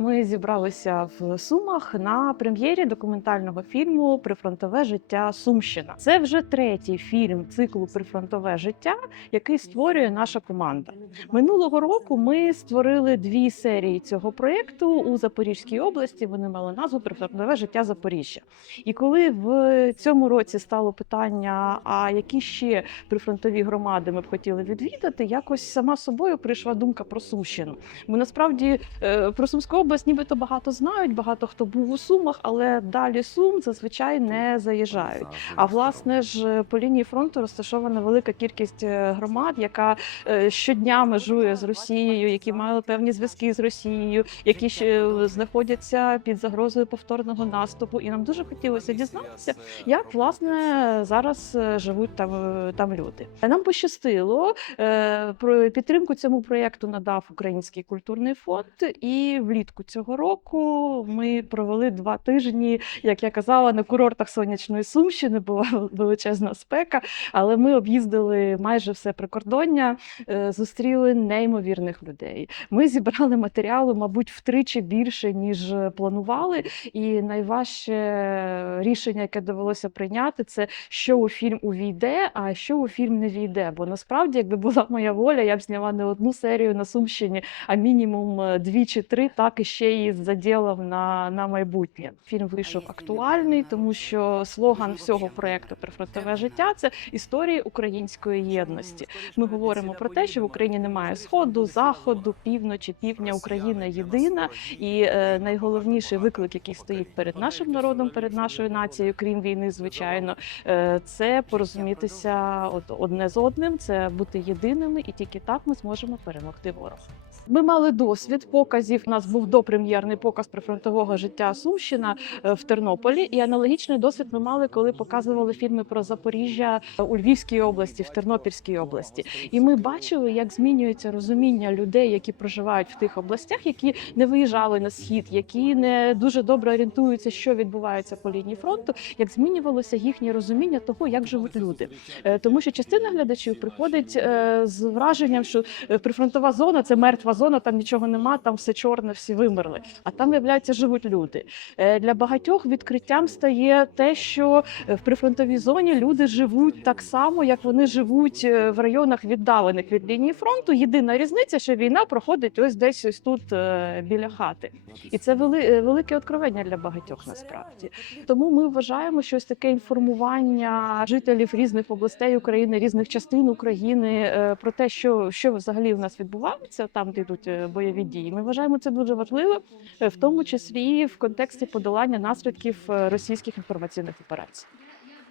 Ми зібралися в Сумах на прем'єрі документального фільму Прифронтове життя Сумщина. Це вже третій фільм циклу Прифронтове життя, який створює наша команда. Минулого року ми створили дві серії цього проєкту у Запорізькій області. Вони мали назву Прифронтове життя Запоріжжя. І коли в цьому році стало питання, а які ще прифронтові громади ми б хотіли відвідати, якось сама собою прийшла думка про Сумщину. Бо насправді е, про Сумську область нібито багато знають, багато хто був у Сумах, але далі Сум зазвичай не заїжджають. А власне ж по лінії фронту розташована велика кількість е, громад, яка е, щодня межує з Росією, які мали певні зв'язки з Росією, які ще знаходяться під загрозою повторного наступу. І нам дуже хотілося дізнатися, як власне зараз е, живуть там, е, там люди. Нам пощастило е, про підтримку цьому проєкту надав Український культурний фонд, і влітку цього року ми провели два тижні, як я казала, на курортах сонячної Сумщини. Була величезна спека, але ми об'їздили майже все прикордоння, е, зустріли неймовірних людей. Ми зібрали матеріалу, мабуть, втричі більше ніж планували. І найважче рішення, яке довелося прийняти, це що у фільм увійде, а що у фільм не війде. Бо насправді, якби була моя воля, я б зняла не одну серію на Сумщині, а мінімум е, дві чи три, так і ще і заділав на, на майбутнє. Фільм вийшов актуальний, тому що слоган всього проекту Прифронтове життя це історії української єдності. Ми говоримо про те, що в Україні немає сходу, заходу, півночі, півдня. Україна єдина, і е, найголовніший виклик, який стоїть перед нашим народом, перед нашою нацією, крім війни, звичайно, е, це порозумітися одне з одним, це бути єдиними, і тільки так ми зможемо перемогти ворога. Ми мали досвід показів. У нас був допрем'єрний показ прифронтового життя Сумщина е, в Тернополі. І аналогічний досвід ми мали, коли показували фільми про Запоріжжя у Львівській області, в Тернопільській області. І ми бачили, як змінюється розуміння людей, які проживають в тих областях, які не виїжджали на схід, які не дуже добре орієнтуються, що відбувається по лінії фронту, як змінювалося їхнє розуміння того, як живуть люди. Е, Тому що частина глядачів приходить е, з враженням, що прифронтова зона це мертва зона, там нічого нема, там все чорне, всі вимерли. А там, виявляється, живуть люди. Е, Для багатьох відкриттям стає те, що е, в прифронтовій зоні люди живуть так само, як вони живуть е, в районах віддалених від лінії фронту. Єдина різниця, що війна проходить ось десь ось тут біля хати. І це велике откровення для багатьох насправді. Тому ми вважаємо, що ось таке інформування жителів різних областей України, різних частин України про те, що, що взагалі в нас відбувається, там де йдуть бойові дії. Ми вважаємо це дуже важливо, е, в тому числі в контексті подолання наслідків е, російських інформаційних операцій.